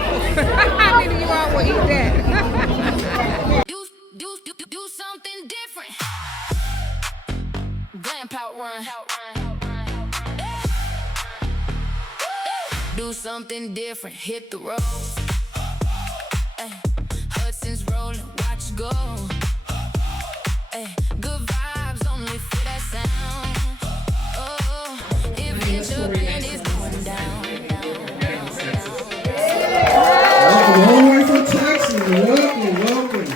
people. How many of you all will eat that? Do something different. Glamp out run. Do something different. Hit the road. Hudsons rolling, watch go. Good vibes only for that sound. Adventure band is going down. Welcome all the way from Texas. Welcome.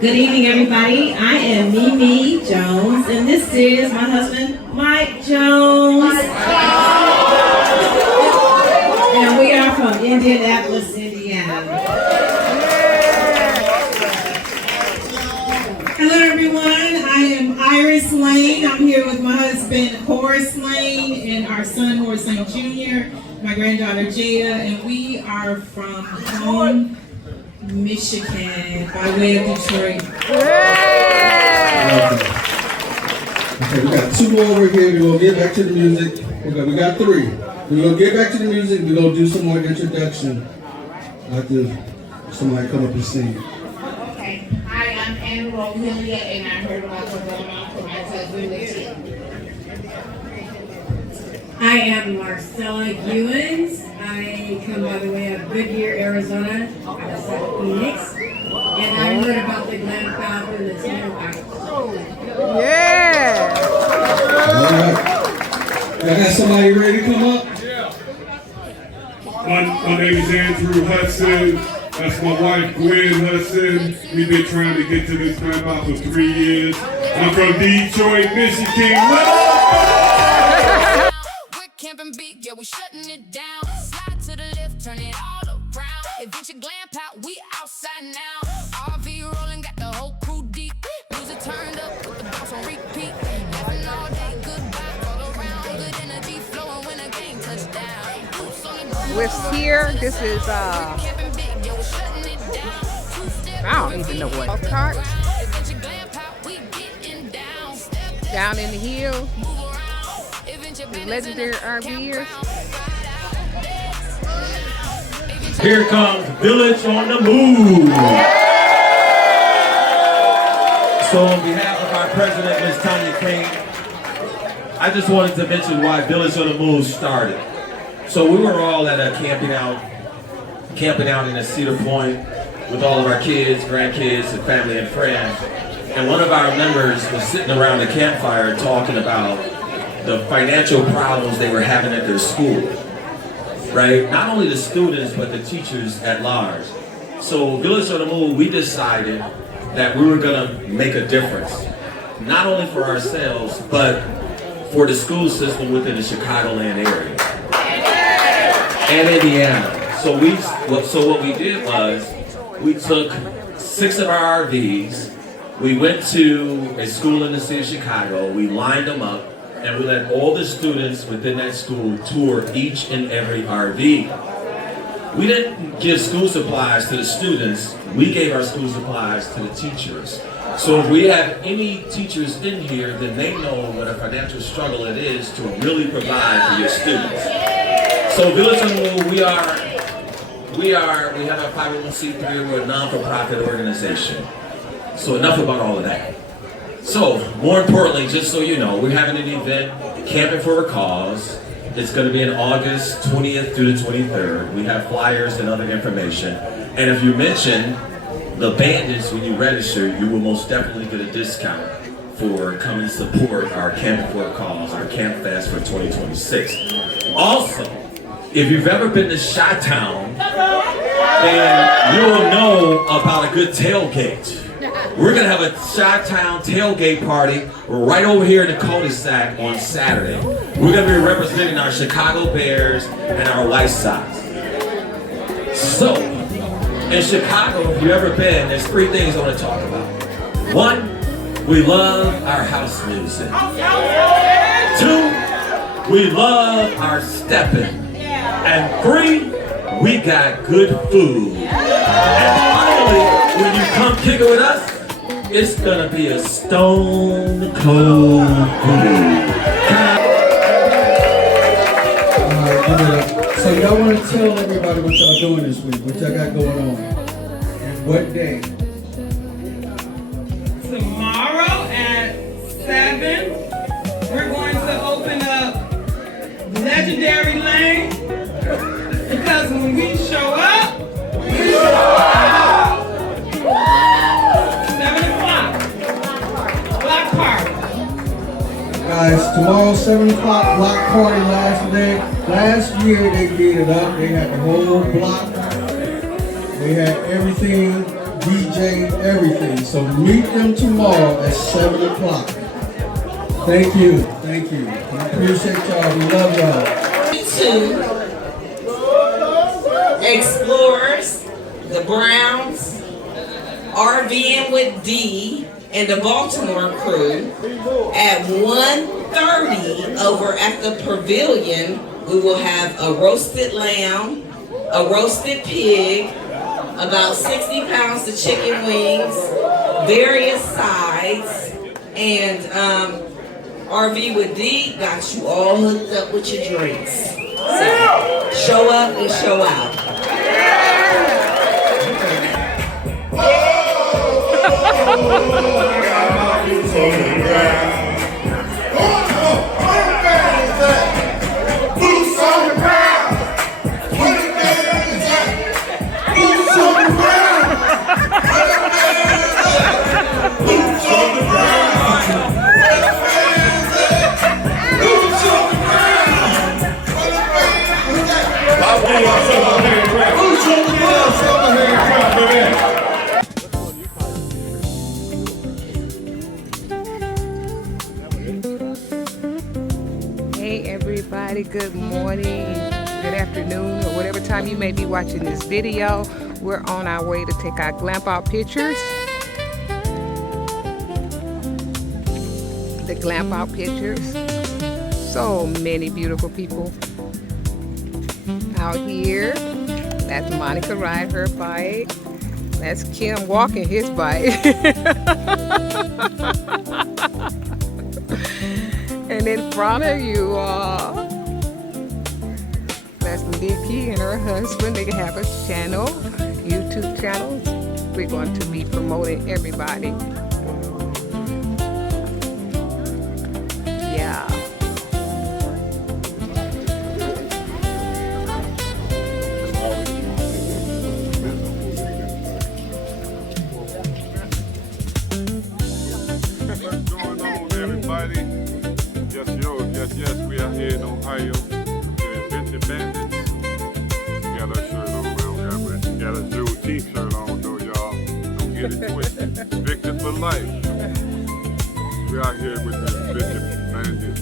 Good evening, everybody. I am Mimi Jones, and this is my husband, Mike Jones. And we are from Indianapolis, Indiana. Hello, everyone. I am Iris Lane. I'm here with my husband, Horace Lane, and our son, Horace Lane Jr., my granddaughter, Jada, and we are from home, Michigan, by way of Detroit. Okay, we got two more over here. We're going to get back to the music. We got three. We're going to get back to the music. We're going to do some more introduction after somebody come up and sing. Okay. Hi, I'm Anne Rohilia, and I heard about what's going on for my husband this year. I am Marcella Ewens. I come by the way of Goodyear, Arizona. I was at Phoenix. And I heard about the glam powder that's nearby. Yeah. All right. I got somebody ready to come up? My name is Andrew Hudson. That's my wife, Gwen Hudson. We've been trying to get to this glam powder for 3 years. I'm from Detroit, Michigan. Camping beat, yeah, we shutting it down. Slide to the left, turn it all around. Adventure glam out, we outside now. RV rolling, got the whole crew deep. Music turned up, with the bounce on repeat. Laughing all day, good vibes all around. Good energy flowing when a game touchdown. Boots on the ground. We're here. This is Camping big, yeah, we shutting it down. I don't even know what. Cart Adventure glam out, we getting down. Step down in the hill. move around. Adventure The band is in legendary the RVers. Here comes Village on the Move. So on behalf of our president, Ms. Tanya Kane, I just wanted to mention why Village on the Move started. So we were all at a camping out in a Cedar Point with all of our kids, grandkids, and family and friends. And one of our members was sitting around the campfire talking about the financial problems they were having at their school. Right? Not only the students, but the teachers at large. So Village on the Move, we decided that we were gonna make a difference. Not only for ourselves, but for the school system within the Chicagoland area. And Indiana. So what we did was, we took 6 of our RVs, we went to a school in the city of Chicago, we lined them up, and we let all the students within that school tour each and every RV. We didn't give school supplies to the students, we gave our school supplies to the teachers. So if we have any teachers in here, then they know what a financial struggle it is to really provide for your students. So Village on the Move, we have a 501c3, we're a non-for-profit organization. So enough about all of that. So, more importantly, just so you know, we're having an event, Camping for a Cause. It's going to be on August 20th through the 23rd. We have flyers and other information. And if you mention the Bandits when you register, you will most definitely get a discount for coming to support our Camping for a Cause, our Camp Fest for 2026. Also, if you've ever been to Chi-Town, then you will know about a good tailgate. We're gonna have a Chi-Town tailgate party right over here in the cul-de-sac on Saturday. We're gonna be representing our Chicago Bears and our White Sox. So, in Chicago, if you've ever been, there's 3 things I wanna talk about. 1, we love our house music. 2, we love our stepping. And 3, we got good food. And finally, when you come kick it with us, it's gonna be a stone cold food. Give it up legendary Lane. Because when we show up, we show out. 7 o'clock. Block party. Guys, tomorrow 7 o'clock block party last day. Last year they did it up. They had the whole block. They had everything, DJ, everything. So meet them tomorrow at 7 o'clock. Thank you. Thank you. We appreciate y'all. We love y'all. To Explorers, the Browns, RVing with D, and the Baltimore crew at 1:30 over at the Pavilion. We will have a roasted lamb, a roasted pig, about 60 pounds of chicken wings, various sides, and RV with D got you all hooked up with your drinks. So show up and show out. Hey everybody, good morning, good afternoon, or whatever time you may be watching this video. We're on our way to take our glamp out pictures. The glamp out pictures. So many beautiful people out here. That's Monica riding her bike. That's Kim walking his bike. And in front of you all, that's Nikki and her husband. They have a channel, YouTube channel. We're going to be promoting everybody. Yeah. What's going on, everybody? Yes, we are here in Ohio. The Adventure Bandits. We got our shirt on. We got a Joe t-shirt on, though, y'all. Don't get it twisted. Victor for life. We out here with the Adventure Bandits.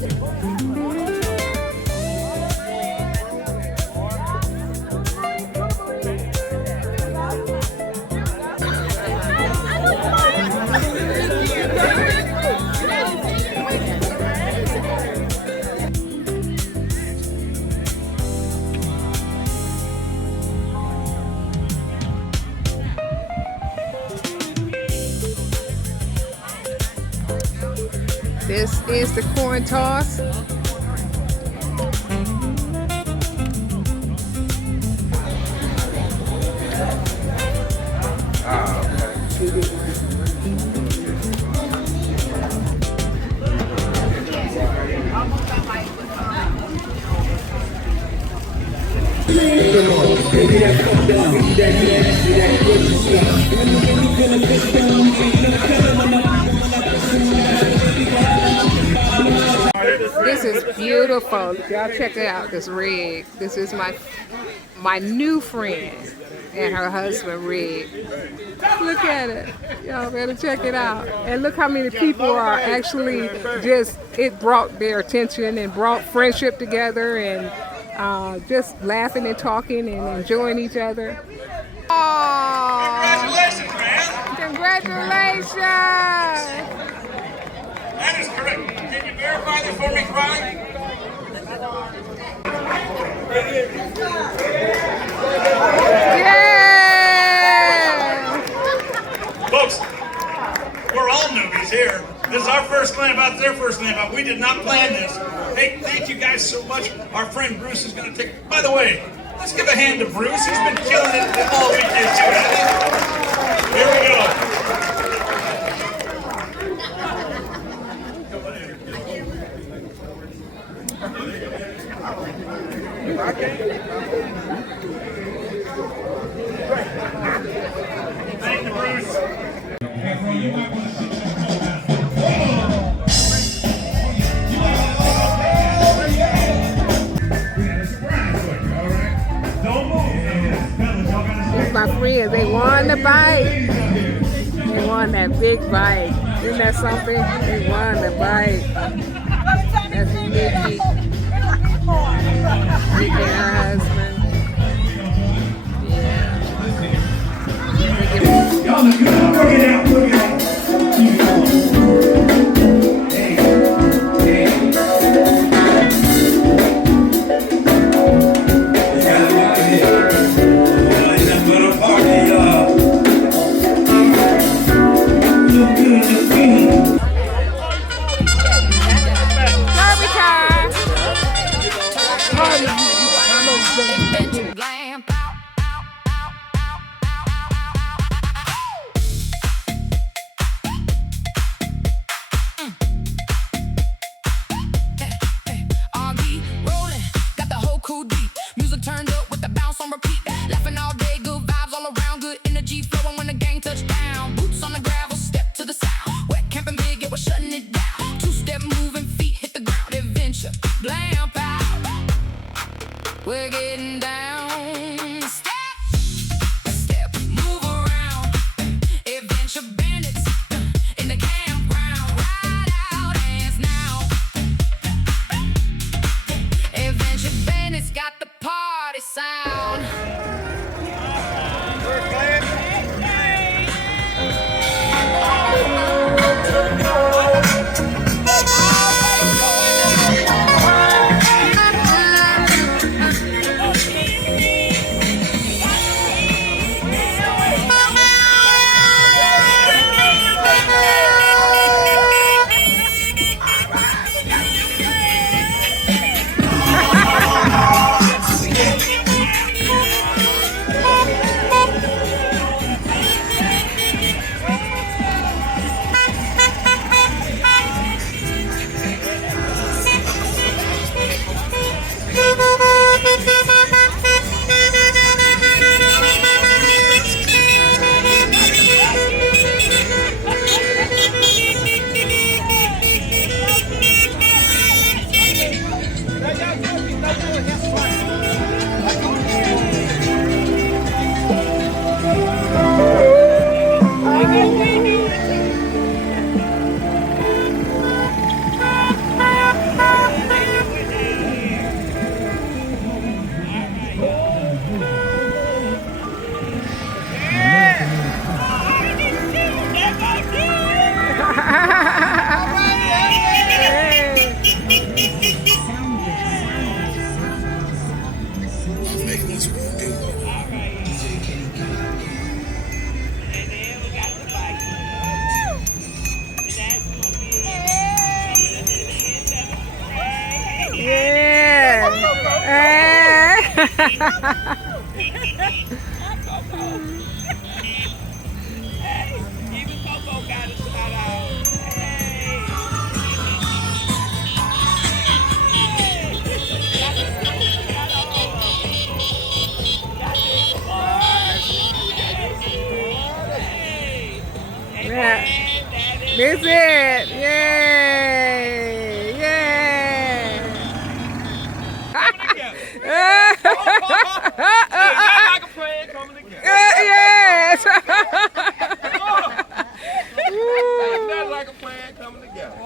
This is the corn toss. This is beautiful. Y'all check it out, this rig. This is my new friend and her husband rig. Look at it. Y'all better check it out. And look how many people are actually just, it brought their attention and brought friendship together and just laughing and talking and enjoying each other. Oh, Congratulations, man! congratulations! That is correct. Can you verify this for me, Clyde? Yeah! Folks, we're all newbies here. This is our first clamp out, their first clamp out. We did not plan this. Hey, thank you guys so much. Our friend Bruce is going to take... By the way, let's give a hand to Bruce. He's been killing it all weekend, too, hasn't he? Here we go. Thank you, Bruce. It's my friends. They won the bike. They won that big bike. Isn't that something? They won the bike. That's Nikki. Nikki and her husband. Yeah. Y'all look good. Work it out. Work it out. Hey. Hey. You gotta look at it. Ain't nothing but a party, y'all. Look good, look good. Derby time. Lamp out. RV rolling, got the whole crew deep. Music turned up with the bounce on repeat. Laughing all day, good vibes all around, good energy flowing when the gang touched down. Boots on the gravel, step to the sound. Wet camping big, yeah, we're shutting it down. Two-step moving, feet hit the ground. Adventure, lamp out. We're getting down. Step, move around. Adventure bandits in the campground. Ride out, dance now. Adventure bandits got the party sound. This is it. Yay. Yay. Like a plan coming together. Yes. Not like a plan coming together.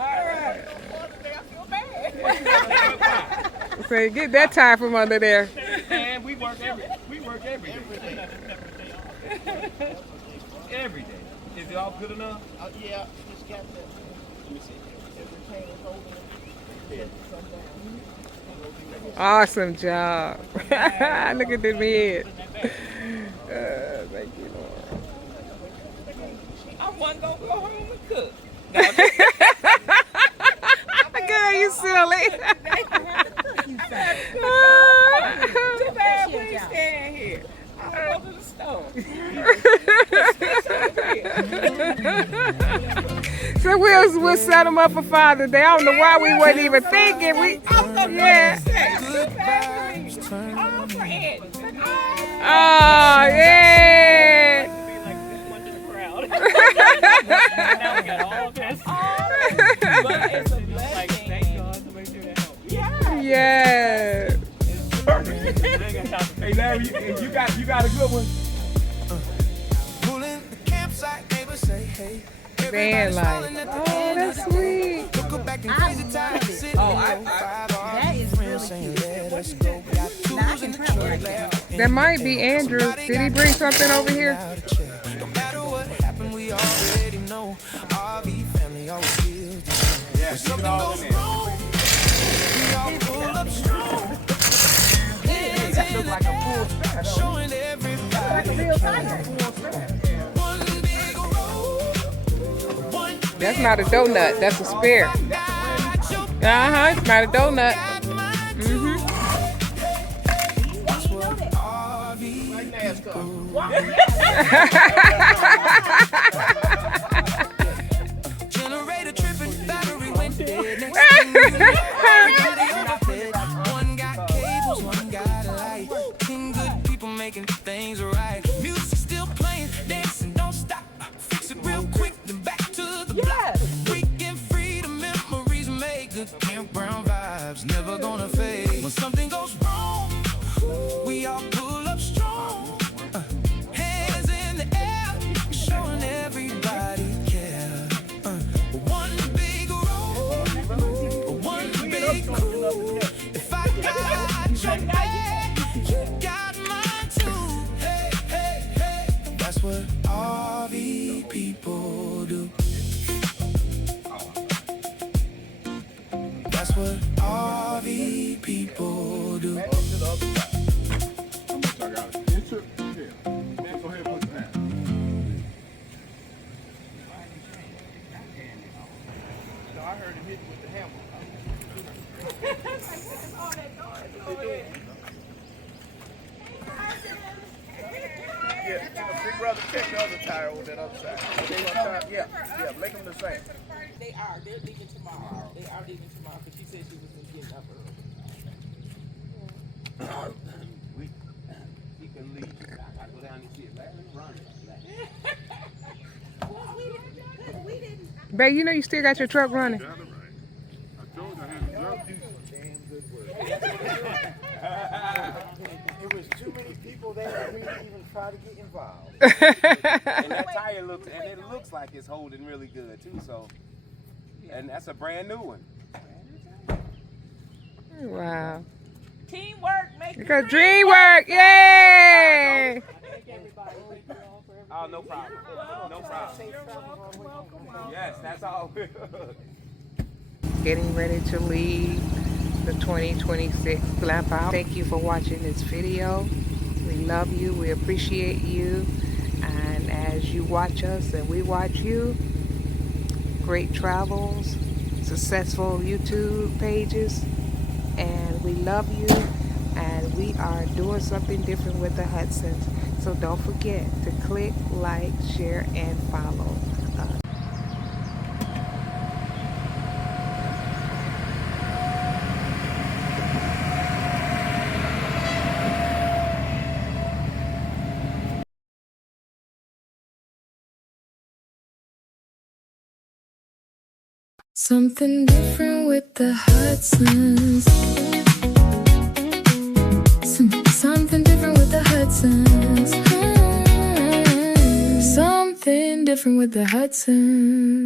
So get that tie from under there. Man, we work every day. Every day. Is it all good enough? Yeah, just got that. Let me see. Awesome job. Look at the head. Thank you, Lord. I wasn't going to go home and cook. Girl, you silly. Too bad we ain't staying here. I'll go to the store. So we'll this would set them up for Father's Day. I don't know why we wasn't even thinking. Yeah. Oh, yeah. Yeah. Hey Larry, you got a good one. Van life. Oh, that's sweet. That is really cute. Now I can travel like that. That might be Andrew. Did he bring something over here? Like a full That's not a donut. That's a spare. Uh-huh. It's not a donut. Generator tripping, battery went dead. One got cables, one got a light. 10 good people making things right. Music still playing, dancing, don't stop. Fix it real quick, then back to the block. Weekend freedom, memories make good campground vibes. Never gonna fade. When something goes wrong, we all pull up strong. Hands in the air, showing everybody care. One big roll, one big crew. If I got your back, you got mine too. Hey, hey, hey, that's what RV people do. That's what RV people do. Big brother, check the other tire on that other side. Yeah, make them the same. They are. They're leaving tomorrow. They are leaving tomorrow because she said she was going to get up early. We can leave. I gotta go down and see it. Let him run it. Babe, you know you still got your truck running. I told you I had to jump. It was too many people there for me to even try to get involved. And that tire looks, and it looks like it's holding really good too. So, and that's a brand new one. Wow. Teamwork makes the Because dream dream work. Yay! Oh, no problem. No problem. Yes, that's all. Getting ready to leave the 2026 Glamp Out. Thank you for watching this video. We love you. We appreciate you. And as you watch us and we watch you, great travels, successful YouTube pages, and we love you. And we are doing something different with the Hudsons. So don't forget to click, like, share, and follow us. Something different with the Hudsons. Something different with the Hudsons. Something different with the Hudsons.